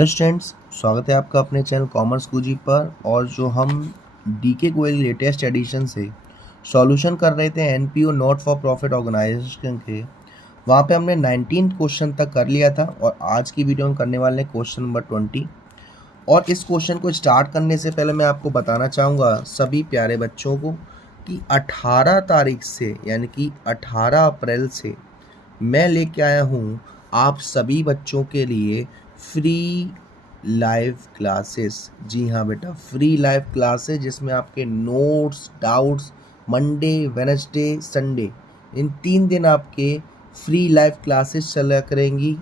Hello students, स्वागत है आपका अपने चैनल कॉमर्स गुरुजी पर। और जो हम डीके गोयल लेटेस्ट एडिशन से सॉल्यूशन कर रहे थे NPO not for profit organisation के, वहाँ पे हमने 19 क्वेश्चन तक कर लिया था और आज की वीडियो में करने वाले हैं क्वेश्चन नंबर 20। और इस क्वेश्चन को स्टार्ट करने से पहले मैं आपको बताना चाहूँगा सभी प्यारे बच्चों को कि 18 तारीख से यानी कि 18 अप्रैल से मैं लेके आया हूँ आप सभी बच्चों के लिए फ्री लाइव क्लासेस। जी हाँ बेटा, फ्री लाइव क्लासेस जिसमें आपके notes, doubts Monday, Wednesday, Sunday in 3 दिन आपके फ्री लाइव क्लासेस चला करेंगी।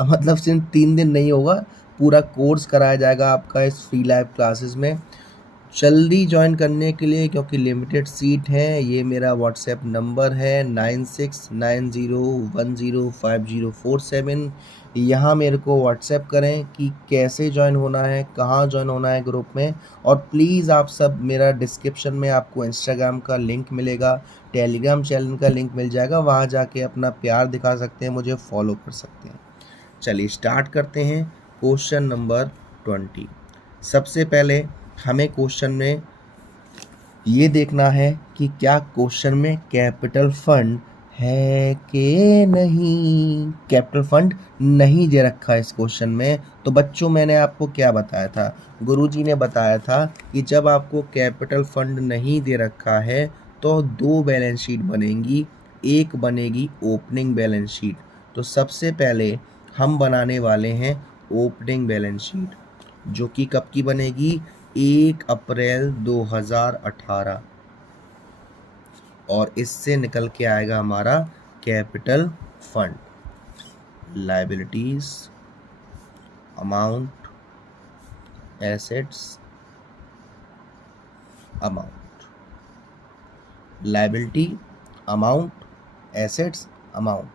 मतलब सिर्फ 3 दिन नहीं होगा, पूरा कोर्स कराया जाएगा आपका इस फ्री लाइव क्लासेस में। जल्दी ज्वाइन करने के लिए, क्योंकि लिमिटेड सीट है, ये मेरा व्हाट्सएप नंबर है 9690105047। यहाँ मेरे को व्हाट्सएप करें कि कैसे ज्वाइन होना है, कहाँ ज्वाइन होना है ग्रुप में। और प्लीज़ आप सब, मेरा डिस्क्रिप्शन में आपको इंस्टाग्राम का लिंक मिलेगा, टेलीग्राम चैनल का लिंक मिल जाएगा, वहाँ जाके अपना प्यार दिखा सकते हैं, मुझे फॉलो कर सकते हैं। चलिए स्टार्ट करते हैं क्वेश्चन नंबर 20। सबसे पहले हमें क्वेश्चन में ये देखना है कि क्या क्वेश्चन में कैपिटल फंड है कि नहीं। कैपिटल फंड नहीं दे रखा है इस क्वेश्चन में। तो बच्चों, मैंने आपको क्या बताया था, गुरुजी ने बताया था कि जब आपको कैपिटल फंड नहीं दे रखा है तो 2 बैलेंस शीट बनेंगी, एक बनेगी ओपनिंग बैलेंस शीट। तो सबसे पहले हम बनाने वाले हैं ओपनिंग बैलेंस शीट, जो कि कब की बनेगी, 1 अप्रैल 2018। और इससे निकल के आएगा हमारा capital fund, liabilities, amount, assets, amount, liability, amount, assets, amount,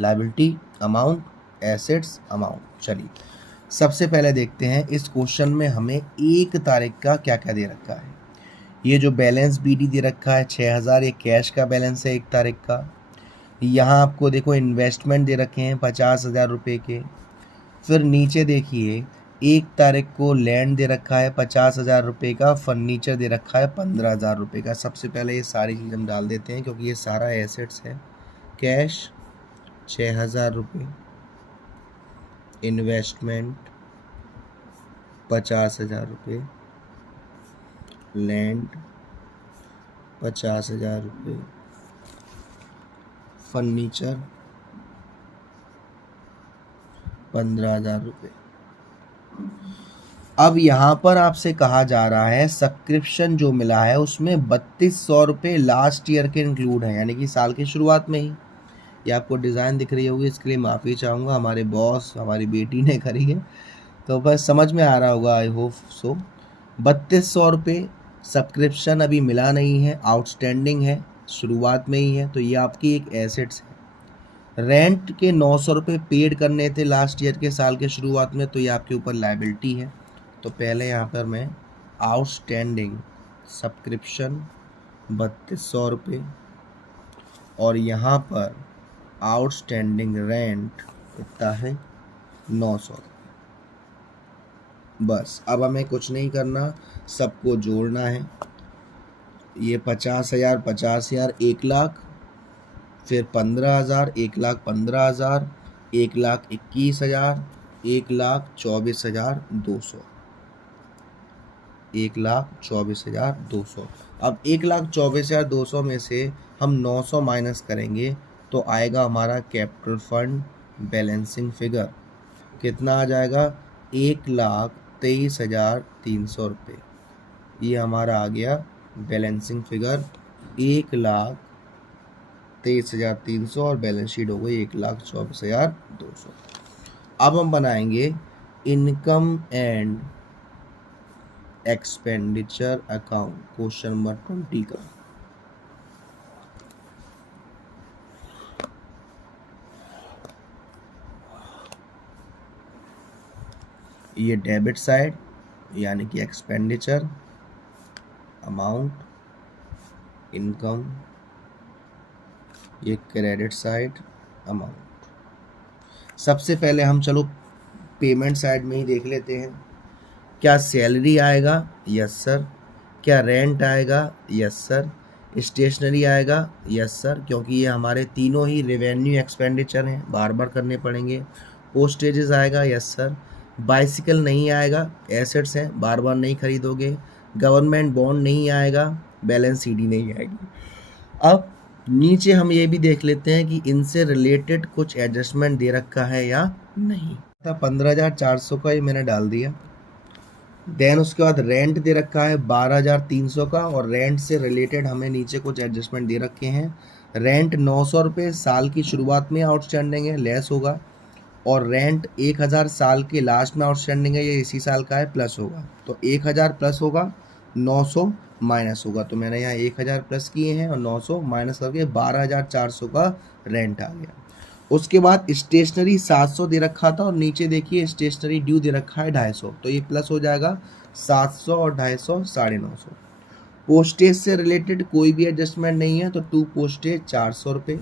liability, amount, assets, amount. चलिए सबसे पहले देखते हैं इस क्वेश्चन में हमें 1 तारीख का क्या क्या दे रखा है। ये जो बैलेंस बीडी दे रखा है 6000, ये कैश का बैलेंस है 1 तारीख का। यहाँ आपको देखो इन्वेस्टमेंट दे रखे हैं 50,000 रुपये के। फिर नीचे देखिए 1 तारीख को लैंड दे रखा है 50,000 रुपये का, फर्नीचर दे रखा है 15,000 रुपये का। सबसे पहले ये सारी चीज़ हम डाल देते हैं क्योंकि ये सारा एसेट्स है। कैश 6000 रुपये, इन्वेस्टमेंट 50,000 रुपये, लैंड 50,000 रुपये, फर्नीचर 15,000 रुपये। अब यहाँ पर आपसे कहा जा रहा है सब्सक्रिप्शन जो मिला है उसमें 3200 रुपये लास्ट ईयर के इंक्लूड हैं, यानी कि साल की शुरुआत में ही। ये आपको डिज़ाइन दिख रही होगी, इसके लिए माफ़ी चाहूँगा, हमारे बॉस, हमारी बेटी ने करी है, तो बस समझ में आ रहा होगा, आई होप सो। 3200 रुपये सब्सक्रिप्शन अभी मिला नहीं है, आउटस्टैंडिंग है, शुरुआत में ही है, तो ये आपकी एक एसेट्स है। रेंट के 900 रुपये पेड करने थे लास्ट ईयर के साल के शुरुआत में, तो ये आपके ऊपर लायबिलिटी है। तो पहले यहाँ पर मैं आउटस्टैंडिंग सब्सक्रिप्शन 3200 रुपये और यहाँ पर आउटस्टैंडिंग रेंट कितना है, 900 रुपये। बस अब हमें कुछ नहीं करना, सबको जोड़ना है। ये 50,000, 50,000, 1 लाख, फिर 15,000, 1,15,000, 1,21,000, 1,24,200, 1,24,200। अब 1,24,200 में से हम 900 माइनस करेंगे तो आएगा हमारा कैपिटल फंड बैलेंसिंग फिगर। कितना आ जाएगा, 1,23,300 रुपये। ये हमारा आ गया बैलेंसिंग फिगर 1,23,300 और बैलेंस शीट हो गई 1,24,200। अब हम बनाएंगे income and expenditure account, question number 20 का। ये डेबिट साइड यानी कि एक्सपेंडिचर, अमाउंट, इनकम, ये क्रेडिट साइड, अमाउंट। सबसे पहले हम चलो पेमेंट साइड में ही देख लेते हैं। क्या सैलरी आएगा? Yes sir. क्या रेंट आएगा? Yes sir. स्टेशनरी आएगा? यस सर, क्योंकि ये हमारे तीनों ही रेवेन्यू एक्सपेंडिचर हैं, बार बार करने पड़ेंगे। पोस्टेजेस आएगा? Yes sir. बाइसिकल नहीं आएगा, एसेट्स हैं, बार बार नहीं खरीदोगे। गवर्नमेंट बॉन्ड नहीं आएगा, बैलेंस सीडी नहीं आएगी। अब नीचे हम ये भी देख लेते हैं कि इनसे रिलेटेड कुछ एडजस्टमेंट दे रखा है या नहीं। 15,400 का ये मैंने डाल दिया। देन उसके बाद रेंट दे रखा है 12,300 का, और रेंट से रिलेटेड हमें नीचे कुछ एडजस्टमेंट दे रखे हैं। रेंट 900 रुपये साल की शुरुआत में आउटस्टैंडिंग है, लेस होगा। और रेंट 1,000 साल के लास्ट में आउटस्टैंडिंग है, ये इसी साल का है, प्लस होगा। तो 1,000 प्लस होगा, 900 माइनस होगा। तो मैंने यहाँ 1,000 प्लस किए हैं और 900 माइनस करके 12,400 का रेंट आ गया। उसके बाद स्टेशनरी 700 दे रखा था, और नीचे देखिए स्टेशनरी ड्यू दे रखा है 250, तो ये प्लस हो जाएगा 700 और 250 950। पोस्टेज से रिलेटेड कोई भी एडजस्टमेंट नहीं है, तो टू पोस्टेज 400 रुपये।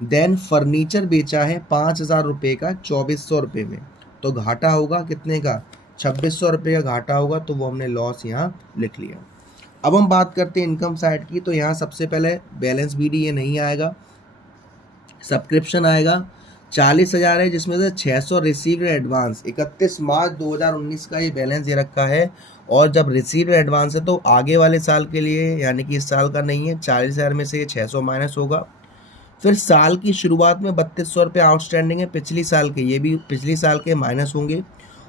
देन फर्नीचर बेचा है 5,000 रुपये का 2,400 रुपये में, तो घाटा होगा कितने का? 2,600 रुपये का घाटा होगा, तो वो हमने लॉस यहाँ लिख लिया। अब हम बात करते हैं इनकम साइड की, तो यहाँ सबसे पहले बैलेंस बीडी ये नहीं आएगा। सब्सक्रिप्शन आएगा 40,000 है, जिसमें से 600 रिसीव एडवांस 31 मार्च 2019 का ये बैलेंस दे रखा है। और जब रिसीव एडवांस है तो आगे वाले साल के लिए, यानी कि इस साल का नहीं है, 40,000 में से ये 600 माइनस होगा। फिर साल की शुरुआत में 3,200 रुपये आउटस्टैंडिंग है पिछली साल के, ये भी पिछली साल के माइनस होंगे।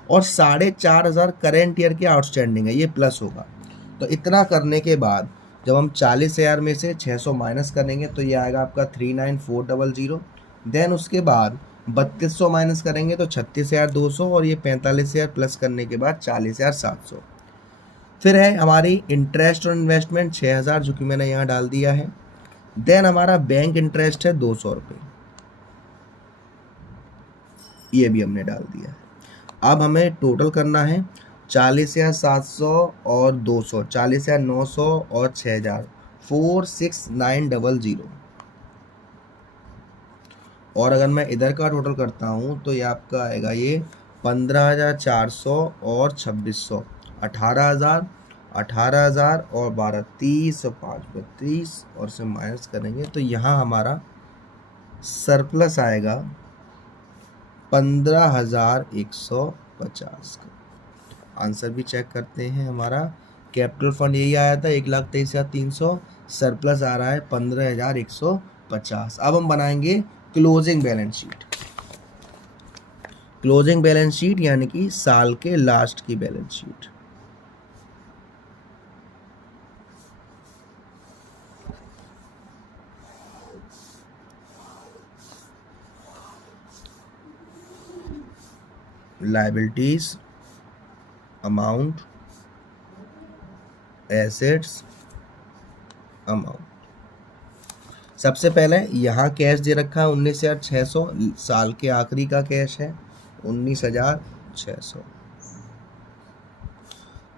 और 4,500 करेंट ईयर के आउटस्टैंडिंग है, ये प्लस होगा। तो इतना करने के बाद जब हम 40,000 में से 600 माइनस करेंगे तो ये आएगा आपका 39,400। देन उसके बाद 3,200 माइनस करेंगे तो 36,200, और ये 45,000 प्लस करने के बाद 40,700। फिर है हमारी इंटरेस्ट और इन्वेस्टमेंट 6,000, जो कि मैंने यहाँ डाल दिया है। देन हमारा बैंक इंटरेस्ट है 200 रुपये, ये भी हमने डाल दिया है। अब हमें टोटल करना है 40,700 और 200, 40,900 और 6,000, 46,900। और अगर मैं इधर का टोटल करता हूँ तो ये आपका आएगा ये 15,400 और 2,600, 18,000, 18,000 और 12, 30 और 5, 32, और से माइनस करेंगे तो यहाँ हमारा सरप्लस आएगा 15,150 का। आंसर भी चेक करते हैं, हमारा कैपिटल फंड यही आया था 1,23,300, सरप्लस आ रहा है 15,150। अब हम बनाएंगे closing balance sheet. Closing balance sheet यानी कि साल के लास्ट की balance sheet. Liabilities, amount, assets, amount. सबसे पहले यहाँ कैश दे रखा है 19,600, साल के आखिरी का कैश है 19,600।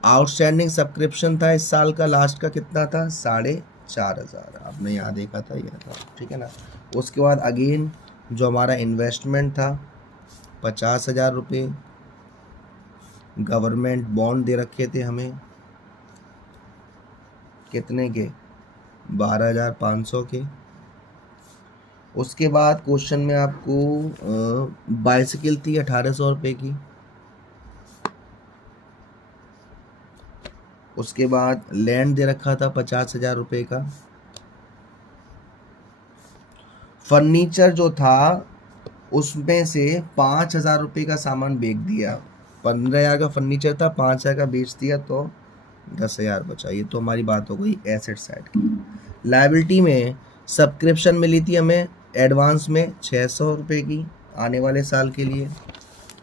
आउटस्टैंडिंग सब्सक्रिप्शन था इस साल का, लास्ट का कितना था? 4,500, आपने यहाँ देखा था, यह था, ठीक है ना। उसके बाद अगेन जो हमारा इन्वेस्टमेंट था 50,000 रुपये, गवर्नमेंट बॉन्ड दे रखे थे हमें कितने के? 12,500 के। उसके बाद क्वेश्चन में आपको बाइसिकल थी 1,800 रुपये की। उसके बाद लैंड दे रखा था 50,000 रुपये का। फर्नीचर जो था उसमें से 5,000 रुपये का सामान बेच दिया। 15,000 का फर्नीचर था, 5,000 का बेच दिया, तो 10,000 बचा। ये तो हमारी बात हो गई एसेट साइड की। लायबिलिटी में सब्सक्रिप्शन मिली थी हमें एडवांस में 600 रुपये की आने वाले साल के लिए।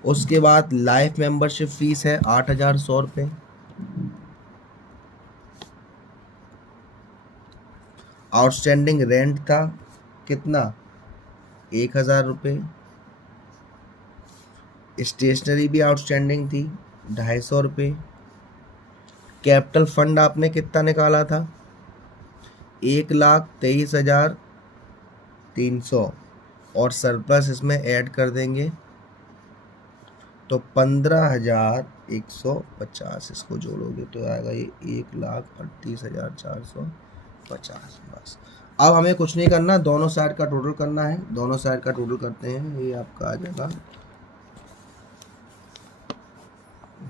उसके बाद लाइफ मेंबरशिप फीस है 8,100 रुपये। आउटस्टैंडिंग रेंट था कितना? 1,000 रुपये। स्टेशनरी भी आउटस्टैंडिंग थी 250 रुपये। कैपिटल फंड आपने कितना निकाला था? 1,23,300, और सरप्लस इसमें ऐड कर देंगे तो 15,150 इसको जोड़ोगे तो आएगा ये 1,38,450 बस। अब हमें कुछ नहीं करना, दोनों साइड का टोटल करना है। दोनों साइड का टोटल करते हैं, ये आपका आ जाएगा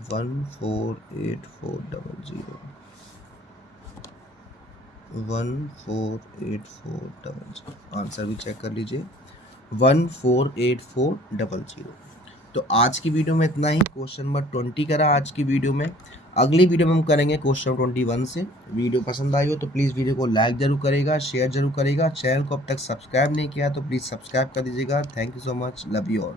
148400 148400। आंसर भी चेक कर लीजिए 148400। तो आज की वीडियो में इतना ही। क्वेश्चन नंबर 20 करा आज की वीडियो में। अगली वीडियो में हम करेंगे क्वेश्चन 21 से। वीडियो पसंद आई हो तो प्लीज़ वीडियो को लाइक जरूर करेगा, शेयर जरूर करेगा। चैनल को अब तक सब्सक्राइब नहीं किया तो प्लीज़ सब्सक्राइब कर दीजिएगा। Thank you so much, love you all.